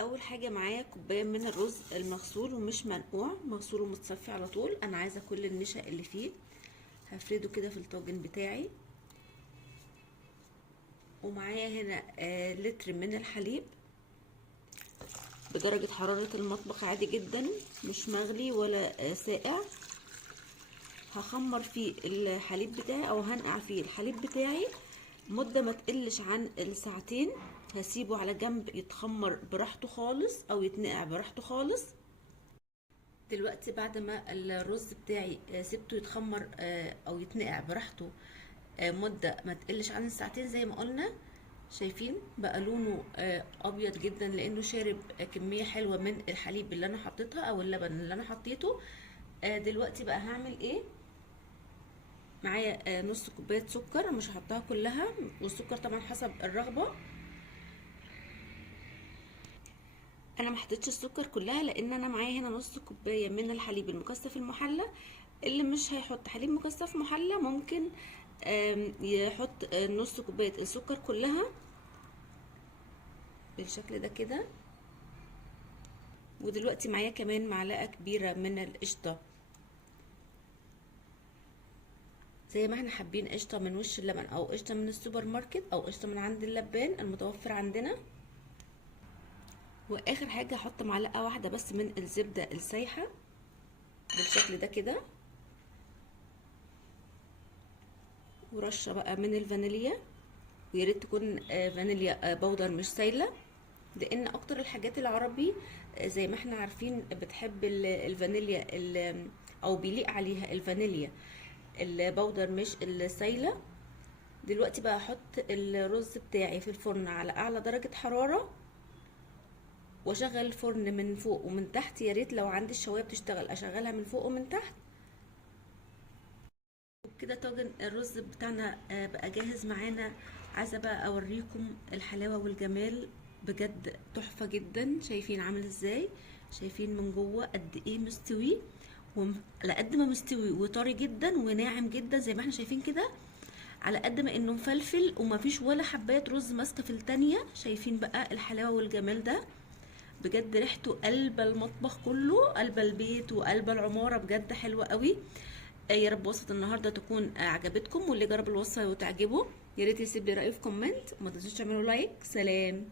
اول حاجه معايا كوبايه من الرز المغسول ومش منقوع، مغسول ومتصفي على طول. انا عايزه كل النشا اللي فيه، هفرده كده في الطاجن بتاعي. ومعايا هنا لتر من الحليب بدرجه حراره المطبخ عادي جدا، مش مغلي ولا ساقع. هخمر فيه الحليب بتاعي او هنقع فيه الحليب بتاعي مده ما تقلش عن الساعتين. هسيبه على جنب يتخمر براحته خالص او يتنقع براحته خالص. دلوقتي بعد ما الرز بتاعي سبته يتخمر او يتنقع براحته مده ما تقلش عن الساعتين زي ما قلنا، شايفين بقى لونه ابيض جدا لانه شارب كميه حلوه من الحليب اللي انا حطيتها او اللبن اللي انا حطيته. دلوقتي بقى هعمل ايه؟ معايا نص كوبايه سكر، مش هحطها كلها، والسكر طبعا حسب الرغبه. انا ما حطيتش السكر كلها لان انا معايا هنا نص كوبايه من الحليب المكثف المحلى. اللي مش هيحط حليب مكثف محلى ممكن يحط نص كوبايه السكر كلها بالشكل ده كده. ودلوقتي معايا كمان معلقه كبيره من القشطه، زي ما احنا حابين، قشطه من وش اللبن او قشطه من السوبر ماركت او قشطه من عند اللبان المتوفر عندنا. واخر حاجه هحط معلقه واحده بس من الزبده السايحه بالشكل ده كده، ورشه بقى من الفانيليا، ويا ريت تكون فانيليا بودر مش سايله، لان اكتر الحاجات العربي زي ما احنا عارفين بتحب الفانيليا او بيليق عليها الفانيليا البودر مش السايله. دلوقتي بقى احط الرز بتاعي في الفرن على اعلى درجه حراره، واشغل الفرن من فوق ومن تحت. يا ريت لو عندي الشوايه بتشتغل اشغلها من فوق ومن تحت. وبكده طاجن الرز بتاعنا بقى جاهز معانا. عايزه بقى اوريكم الحلاوه والجمال، بجد تحفه جدا. شايفين عامل ازاي؟ شايفين من جوه قد ايه مستوي، على قد ما مستوي وطري جدا وناعم جدا زي ما احنا شايفين كده، على قد ما انه مفلفل ومفيش ولا حبايه رز ماسكه في التانيه. شايفين بقى الحلاوه والجمال ده؟ بجد ريحته قلب المطبخ كله، قلب البيت وقلب العماره، بجد حلوه قوي. يا رب وصفه النهارده تكون عجبتكم، واللي جرب الوصفه وتعجبه يا ريت يسيب لي رايه في كومنت، وما تنسوش تعملوا لايك. سلام.